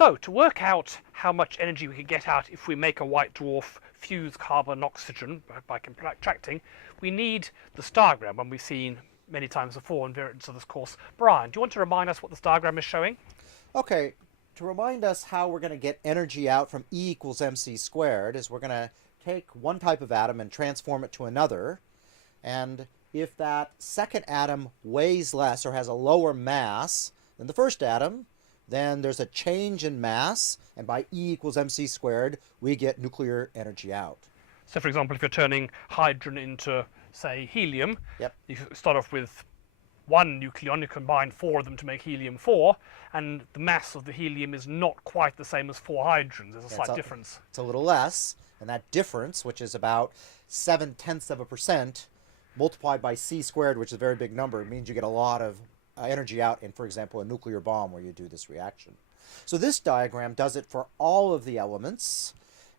So, to work out how much energy we can get out if we make a white dwarf fuse carbon and oxygen by contracting, we need this diagram, one we've seen many times before in variants of this course. Brian, do you want to remind us what this diagram is showing? Okay, to remind us how we're going to get energy out from E equals mc squared is we're going to take one type of atom and transform it to another, and if that second atom weighs less or has a lower mass than the first atom, then there's a change in mass, and by E equals mc squared, we get nuclear energy out. So, for example, if you're turning hydrogen into, say, helium, Yep. you start off with one nucleon, you combine 4 of them to make helium-4, and the mass of the helium is not quite the same as 4 hydrogens. There's a slight difference. It's a little less, and that difference, which is about 0.7%, multiplied by c squared, which is a very big number, means you get a lot of energy out in, for example, a nuclear bomb where you do this reaction. So this diagram does it for all of the elements,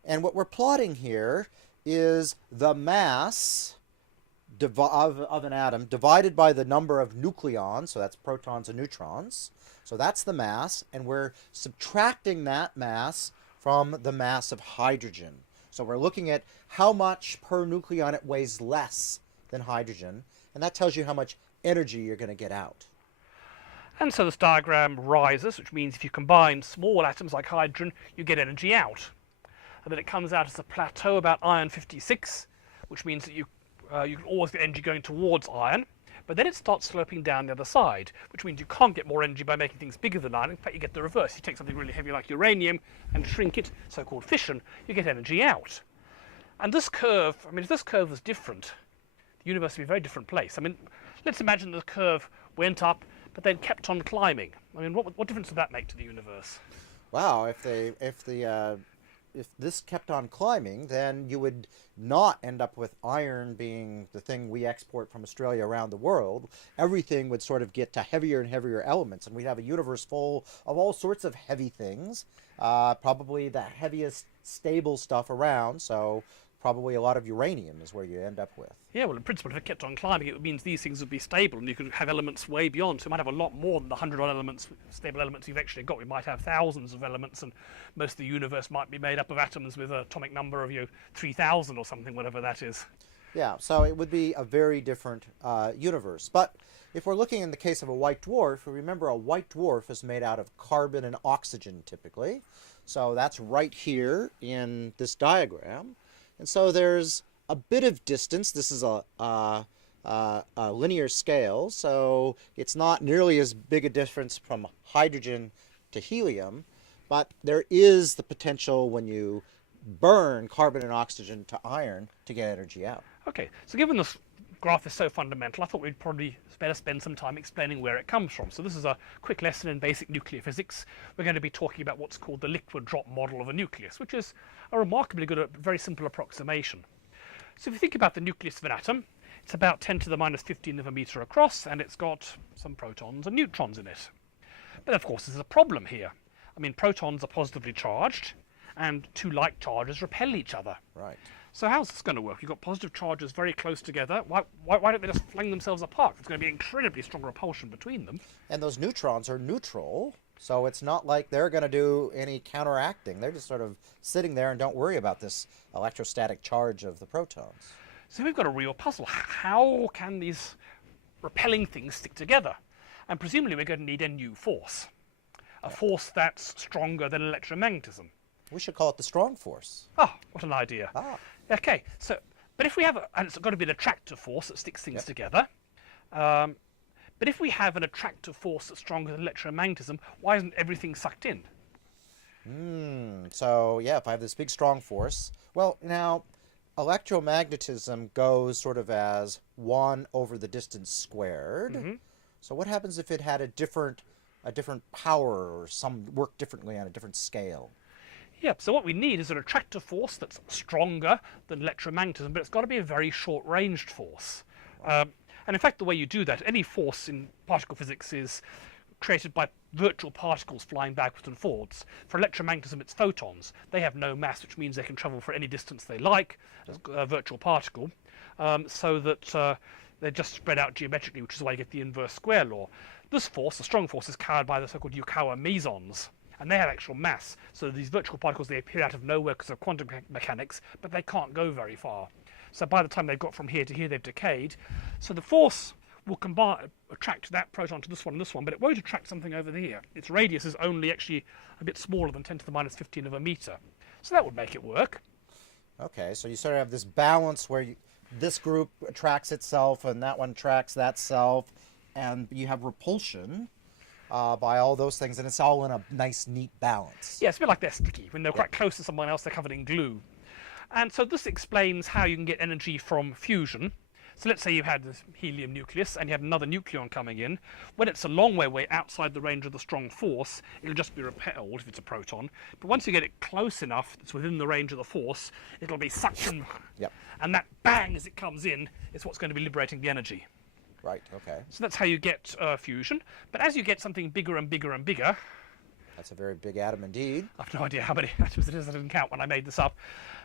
and what we're plotting here is the mass of an atom divided by the number of nucleons, so that's protons and neutrons. So that's the mass, and we're subtracting that mass from the mass of hydrogen. So we're looking at how much per nucleon it weighs less than hydrogen, and that tells you how much energy you're going to get out. And so this diagram rises, which means if you combine small atoms like hydrogen, you get energy out. And then it comes out as a plateau about iron 56, which means that you can always get energy going towards iron, but then it starts sloping down the other side, which means you can't get more energy by making things bigger than iron. In fact, you get the reverse. You take something really heavy like uranium and shrink it, so-called fission, you get energy out. And this curve, I mean, if this curve was different, the universe would be a very different place. I mean, let's imagine the curve went up, but then kept on climbing. I mean, what difference would that make to the universe? Wow, if this kept on climbing, then you would not end up with iron being the thing we export from Australia around the world. Everything would sort of get to heavier and heavier elements, and we'd have a universe full of all sorts of heavy things, probably the heaviest stable stuff around, so probably a lot of uranium is where you end up with. Yeah, well, in principle, if it kept on climbing, it means these things would be stable, and you could have elements way beyond. So we might have a lot more than the 100 odd elements, stable elements you've actually got. We might have thousands of elements, and most of the universe might be made up of atoms with an atomic number of 3,000 or something, whatever that is. Yeah, so it would be a very different universe. But if we're looking in the case of a white dwarf, remember a white dwarf is made out of carbon and oxygen typically. So that's right here in this diagram. And so there's a bit of distance. This is a linear scale, so it's not nearly as big a difference from hydrogen to helium, but there is the potential when you burn carbon and oxygen to iron to get energy out. Okay, so given this graph is so fundamental, I thought we'd probably better spend some time explaining where it comes from. So this is a quick lesson in basic nuclear physics. We're going to be talking about what's called the liquid drop model of a nucleus, which is a remarkably good, very simple approximation. So if you think about the nucleus of an atom, it's about 10 to the minus 15 of a meter across, and it's got some protons and neutrons in it. But of course, there's a problem here. I mean, protons are positively charged, and two like charges repel each other. Right. So how's this going to work? You've got positive charges very close together. Why don't they just fling themselves apart? There's going to be incredibly strong repulsion between them. And those neutrons are neutral, so it's not like they're going to do any counteracting. They're just sort of sitting there and don't worry about this electrostatic charge of the protons. So we've got a real puzzle. How can these repelling things stick together? And presumably we're going to need a new force. A force that's stronger than electromagnetism. We should call it the strong force. Ah, what an idea. Ah. Okay, so, but if we have, and it's got to be an attractive force that sticks things together, but if we have an attractive force that's stronger than electromagnetism, why isn't everything sucked in? So, yeah, if I have this big strong force, well, now, electromagnetism goes sort of as 1 over the distance squared. Mm-hmm. So what happens if it had a different power or some work differently on a different scale? Yeah, so what we need is an attractive force that's stronger than electromagnetism, but it's got to be a very short-ranged force. And in fact, the way you do that, any force in particle physics is created by virtual particles flying backwards and forwards. For electromagnetism, it's photons. They have no mass, which means they can travel for any distance they like as a virtual particle, so that they're just spread out geometrically, which is why you get the inverse square law. This force, the strong force, is carried by the so-called Yukawa mesons. and they have actual mass. So these virtual particles, they appear out of nowhere because of quantum mechanics, but they can't go very far. So by the time they've got from here to here, they've decayed. So the force will attract that proton to this one and this one, but it won't attract something over here. Its radius is only actually a bit smaller than 10 to the minus 15 of a meter. So that would make it work. Okay, so you sort of have this balance where this group attracts itself and that one attracts that self, and you have repulsion by all those things, and it's all in a nice, neat balance. Yeah, it's a bit like they're sticky. When they're quite close to someone else, they're covered in glue. And so this explains how you can get energy from fusion. So let's say you had this helium nucleus and you have another nucleon coming in. When it's a long way outside the range of the strong force, it'll just be repelled if it's a proton. But once you get it close enough, it's within the range of the force, it'll be suction. Yep. And that bang as it comes in is what's going to be liberating the energy. Right, okay. So that's how you get fusion. But as you get something bigger and bigger and bigger... That's a very big atom indeed. I've no idea how many atoms it is. I didn't count when I made this up.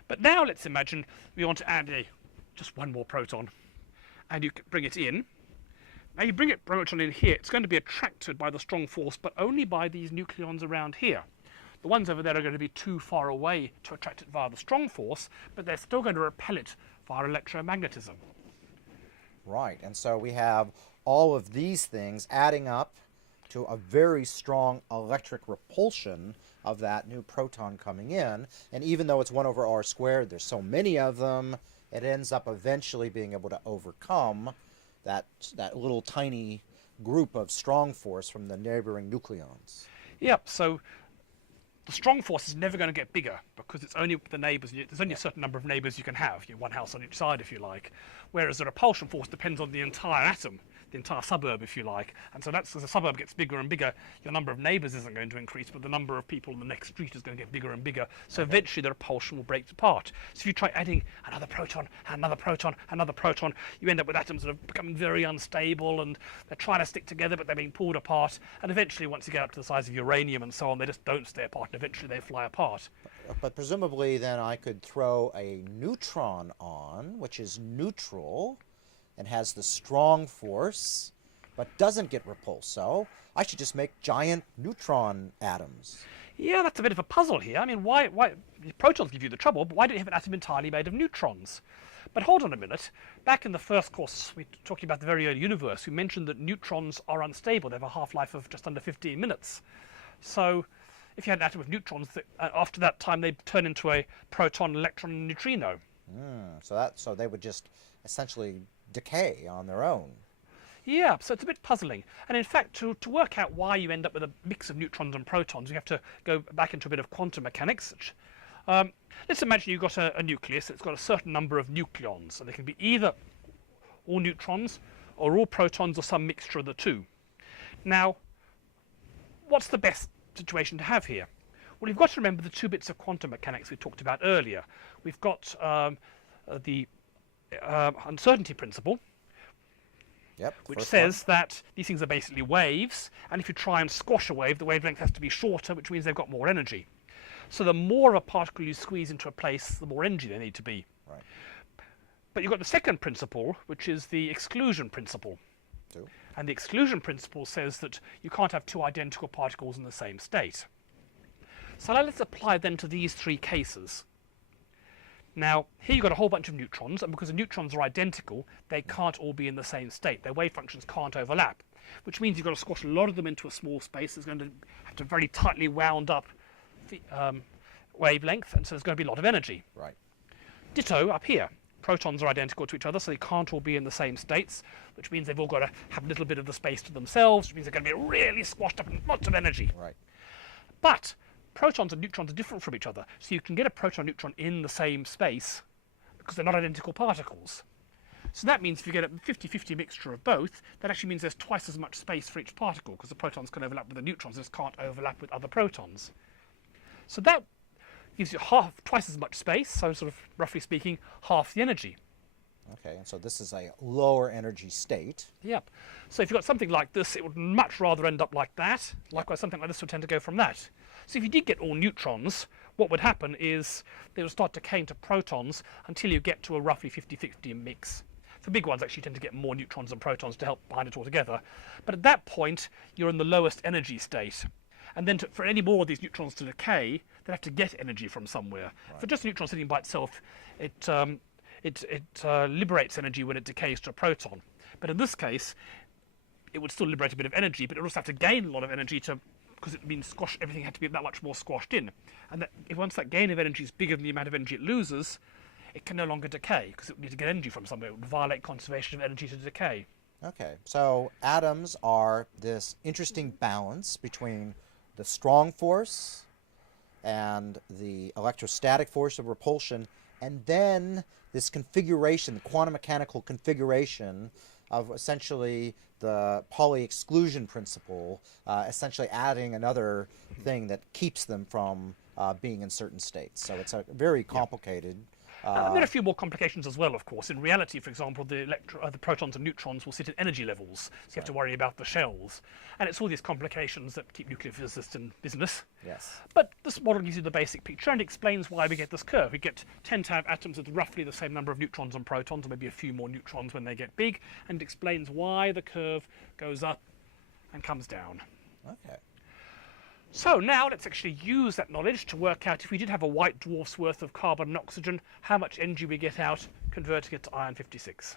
But now let's imagine we want to add just one more proton. And you bring it in. Now you bring it proton in here, it's going to be attracted by the strong force, but only by these nucleons around here. The ones over there are going to be too far away to attract it via the strong force, but they're still going to repel it via electromagnetism. Right, and so we have all of these things adding up to a very strong electric repulsion of that new proton coming in, and even though it's 1 over r squared, there's so many of them, it ends up eventually being able to overcome that little tiny group of strong force from the neighboring nucleons. Yep, so the strong force is never going to get bigger because it's only the neighbours. There's only a certain number of neighbours you can have, one house on each side if you like, whereas the repulsion force depends on the entire atom, the entire suburb if you like, and so that's as the suburb gets bigger and bigger, your number of neighbours isn't going to increase, but the number of people in the next street is going to get bigger and bigger, so eventually the repulsion will break apart. So if you try adding another proton, another proton, another proton, you end up with atoms that are becoming very unstable and they're trying to stick together but they're being pulled apart, and eventually once you get up to the size of uranium and so on, they just don't stay apart and eventually they fly apart. But presumably then I could throw a neutron on, which is neutral and has the strong force, but doesn't get repulsed. So I should just make giant neutron atoms. Yeah, that's a bit of a puzzle here. I mean, why protons give you the trouble, but why don't you have an atom entirely made of neutrons? But hold on a minute. Back in the first course, we were talking about the very early universe. We mentioned that neutrons are unstable. They have a half-life of just under 15 minutes. So if you had an atom of neutrons, after that time, they'd turn into a proton, electron, and neutrino. So they would just essentially decay on their own. Yeah, so it's a bit puzzling. And in fact, to work out why you end up with a mix of neutrons and protons, you have to go back into a bit of quantum mechanics. Let's imagine you've got a nucleus that's got a certain number of nucleons. So they can be either all neutrons or all protons or some mixture of the two. Now, what's the best situation to have here? Well, you've got to remember the 2 bits of quantum mechanics we talked about earlier. We've got the uncertainty principle, which says that these things are basically waves, and if you try and squash a wave, the wavelength has to be shorter, which means they've got more energy. So the more of a particle you squeeze into a place, the more energy they need to be. Right. But you've got the second principle, which is the exclusion principle. And the exclusion principle says that you can't have 2 identical particles in the same state. So now let's apply then to these 3 cases. Now, here you've got a whole bunch of neutrons, and because the neutrons are identical, they can't all be in the same state. Their wave functions can't overlap, which means you've got to squash a lot of them into a small space. There's going to have to very tightly wound up wavelength, and so there's going to be a lot of energy. Right. Ditto up here. Protons are identical to each other, so they can't all be in the same states, which means they've all got to have a little bit of the space to themselves, which means they're going to be really squashed up and lots of energy. Right. But protons and neutrons are different from each other, so you can get a proton and neutron in the same space because they're not identical particles. So that means if you get a 50-50 mixture of both, that actually means there's twice as much space for each particle because the protons can overlap with the neutrons, they just can't overlap with other protons. So that gives you twice as much space, so sort of roughly speaking, half the energy. Okay, and so this is a lower energy state. Yep. So if you've got something like this, it would much rather end up like that. Likewise, something like this would tend to go from that. So if you did get all neutrons, what would happen is they would start decaying to protons until you get to a roughly 50-50 mix. The big ones actually tend to get more neutrons than protons to help bind it all together. But at that point, you're in the lowest energy state. And then for any more of these neutrons to decay, they have to get energy from somewhere. Right. For just a neutron sitting by itself, it liberates energy when it decays to a proton. But in this case, it would still liberate a bit of energy, but it would also have to gain a lot of energy because it means everything had to be that much more squashed in. And that once that gain of energy is bigger than the amount of energy it loses, it can no longer decay because it would need to get energy from somewhere. It would violate conservation of energy to decay. Okay, so atoms are this interesting balance between the strong force and the electrostatic force of repulsion, and then this configuration, the quantum mechanical configuration of essentially the Pauli exclusion principle, essentially adding another thing that keeps them from being in certain states. So it's a very complicated. And there are a few more complications as well, of course. In reality, for example, the protons and neutrons will sit at energy levels, so you have to worry about the shells. And it's all these complications that keep nuclear physicists in business. Yes. But this model gives you the basic picture and explains why we get this curve. We tend to have atoms with roughly the same number of neutrons and protons, or maybe a few more neutrons when they get big, and explains why the curve goes up and comes down. Okay. So now let's actually use that knowledge to work out if we did have a white dwarf's worth of carbon and oxygen, how much energy we get out converting it to iron 56.